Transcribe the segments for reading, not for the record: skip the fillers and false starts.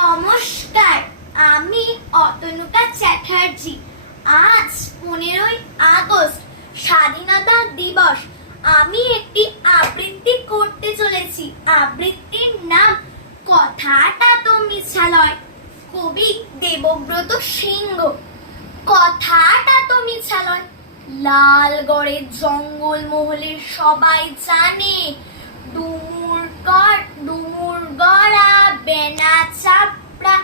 নমস্কার, আমি অতনুকা চ্যাটার্জি। আজ 15ই আগস্ট স্বাধীনতা দিবস। আমি একটি আবৃত্তি করতে চলেছি। আবৃত্তির নাম কথাটা তো মিছা লয়। কবি দেবব্রত সিংহ। কথাটা তো মিছা লয়, লালগড়ের জঙ্গল মহলে সবাই জানে, ডুমুর গড়া বেনা চাপড়া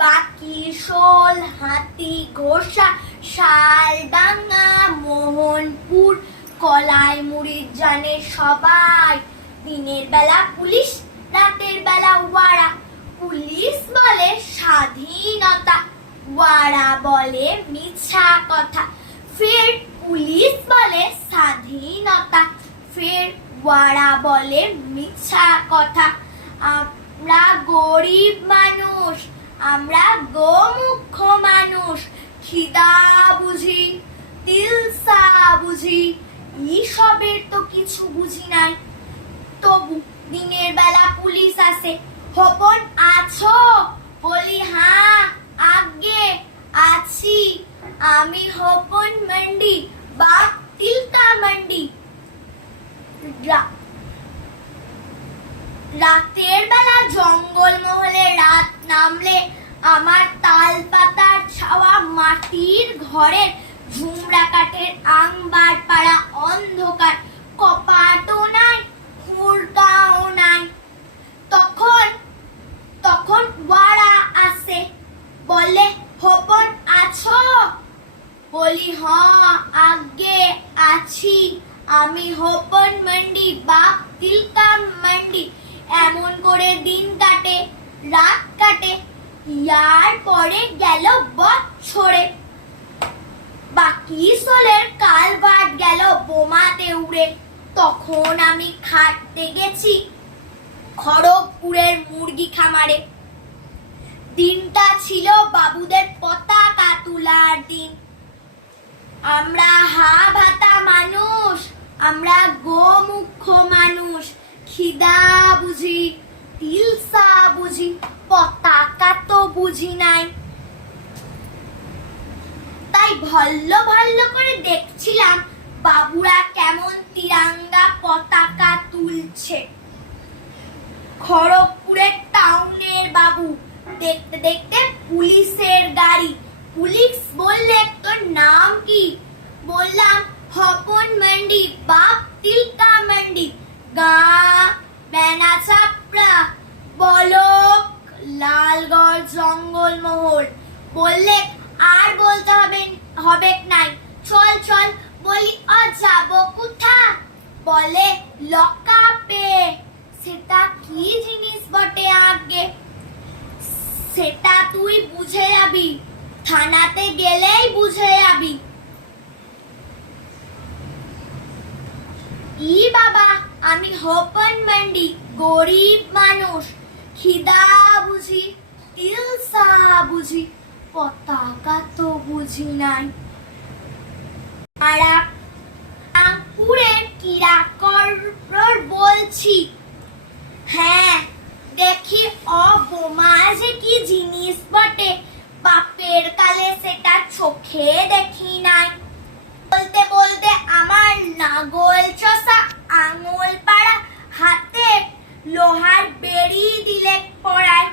বাকি শোল হাতি ঘোষা শালডাঙ্গা মোহনপুর কলাই মুড়ির জানে সবাই। দিনের বেলা পুলিশ, রাতের বেলা ওয়ারা। পুলিশ বলে স্বাধীনতা, ওয়ারা বলে মিছা কথা। ফের পুলিশ বলে স্বাধীনতা, ফের ওয়ারা বলে মিছা কথা। আমরা গরিব মানুষ, আমরা গোমুখ মানুষ, খিদা বুঝি তিলসা বুঝি, এইসবের তো কিছু বুঝি নাই। তবু দিনের বেলা পুলিশ আসে, হপন আছো? বলি হ্যাঁ আগে আছি, আমি হপন মান্ডি বাপ তিলকা মান্ডি। রাতের বেলা জঙ্গল মহলে রাত নামলে আমার তাল পাতার ছাওয়া মাটির ঘরের ঝুমরা কাঠের আংবার পাড়া অন্ধকার, কপাটও নাই হুড়কাও নাই। তখন ওয়ারা আসে, বলে হপন আছো? বলি হ্যাঁ আগে আছি, আমি হপন মান্ডি বাপ তিলকা মান্ডি। এমন করে দিন কাটে রাত কাটে, ইয়ার পরে গেল বছরে। বাকি সোলের কাল ভাট গেল বোমাতে উড়ে। তখন আমি খাটতে গেছি খড়গপুরের মুরগি খামারে। দিনটা ছিল বাবুদের পতাকা তোলার দিন। আমরা হা ভাতা মানুষ, আমরা গোমুখ মানুষ, খিদা বুঝি তিলসা বুঝি, পতাকা তো বুঝি নাই। তাই ভল্ল ভল্ল করে দেখছিলাম বাবুরা কেমন তিরঙ্গা পতাকা তুলছে। খড়গপুরের টাউনের বাবু, দেখতে দেখতে পুলিশের গাড়ি। পুলিশ বললে তোর নাম কি? বললাম হপন মান্ডি বাপ তিলকা মান্ডি, গা বেনা চাপড়া, বলক লালগড় জঙ্গল মহল। বললে আর বলতে হবে নাই, চল চল। বলি যাব কোথা? বলে লকআপে। সেটা কি জিনিস বটে আগে? সেটা তুই বুঝে যাবি, থানাতে গেলেই বুঝে যাবি। ই বাবা, আমি হপন মান্ডি গরিব মানুষ, খিদা বুঝি তিলসা বুঝি, পতাকা তো বুঝি নাই। পুরের কিরাকর বলছি, হ্যাঁ দেখি বোমা যে কি জিনিস বটে, বাপের কালে সেটা চোখে দেখি নাই। বলতে বলতে আমার নাগল চষা আঙুল পাড়া হাতে লোহার বেড়ি দিলে পড়ায়।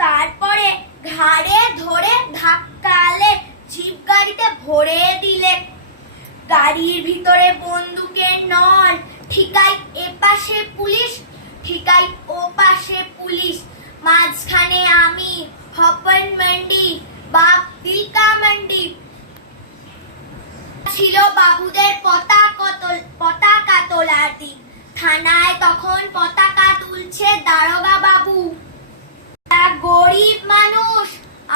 তারপরে ঘাড়ে ধরে ধাক্কালে জিপ গাড়িতে ভরে দিলে। গাড়ির ভিতরে বন্দুকের নল, ঠিকাই এপাশে পুলিশ, ঠিকাই ও পাশে পুলিশ। মাঝখানে আমি হপন মান্ডি বাপ তিলকা মান্ডি। ছিল বাবুদের পতাকা তোলার দিন। থানায় তখন পতাকা তুলছে দারোগা বাবু। আমরা গরিব মানুষ,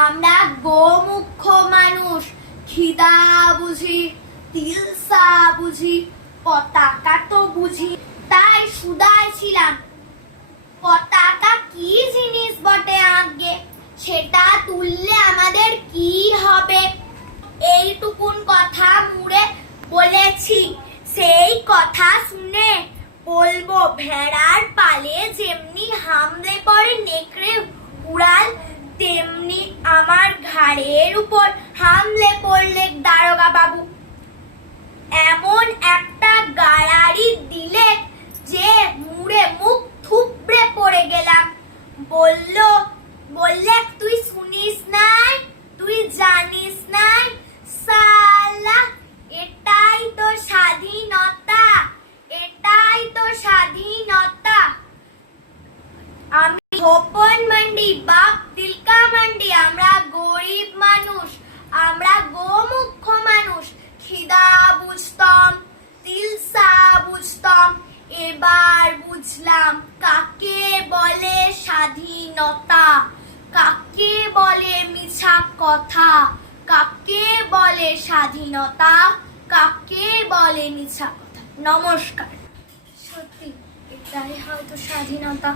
আমরা গোমুখ মানুষ, খিদা বুঝি তিলসা বুঝি, পতাকা তো বুঝি। তাই সুদায় ছিলাম, পতাকা কি জিনিস বটে আগে, সেটা তুললে আমাদের কি হবে। এইটুকুন কথা মুড়ে বলেছি। সেই কথা শুনে বলবো ভেড়ার পালে যেমনি হামলে পড়ে নেকড়ে উড়াল, আমার ঘাড়ের উপর হামলে পড়লে দারোগা বাবু। এমন একটা গাড়ারি দিলে যে মুড়ে মুখ থুবড়ে পড়ে গেলাম। বললে তুই শুনিস নাই, তুই জানিস নাই, সালা এটাই তো স্বাধীনতা, এটাই তো স্বাধীনতা। আমি হোপন মান্ডি, বাপ তিলকা মান্ডি, আমরা গরিব মানুষ, আমরা গোমুখ্য মানুষ। খিদা বুঝতাম, তিলসা বুঝতাম, এবার বুঝলাম কাকে বলে স্বাধীনতা, কাকে বলে মিছা কথা, কাকে বলে স্বাধীনতা, কাকে বলে মিছা কথা। নমস্কার। সত্যি এটাই হয়তো স্বাধীনতা।